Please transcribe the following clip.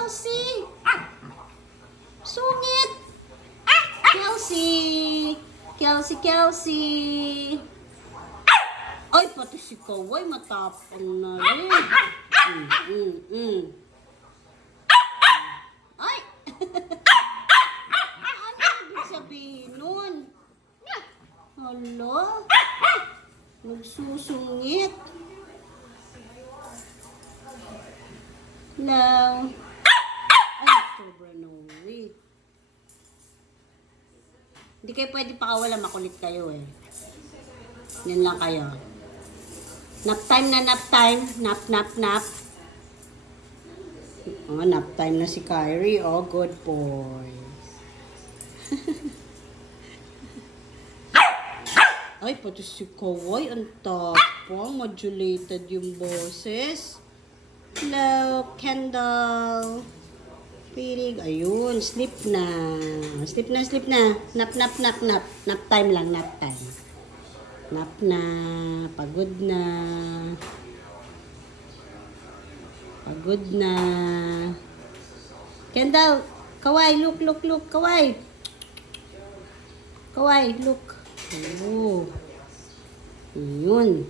Kelsey! Sungit! Kelsey! Kelsey, Kelsey! Ay, pati si Kaway matapang na rin. Ay! Ano ibig sabihin nun? Hala? Nagsusungit. Hello? Ay, sobra no way. Hindi kayo pwede pakawala, makulit kayo eh. Yan lang kayo. Nap time na nap time. Nap, nap, nap. Oh, nap time na si Kyrie. Oh, good boy. Ay, pati si Kawai. Ang tapang. Modulated yung boses. Hello, Kendall. Pirig. Ayun, sleep na. Sleep na, sleep na. Nap, nap, nap, nap. Nap time lang, nap time. Nap na. Pagod na. Pagod na. Kendall, Kawai, look, look, look. Kawai. Kawai, look. Oh. Ayun.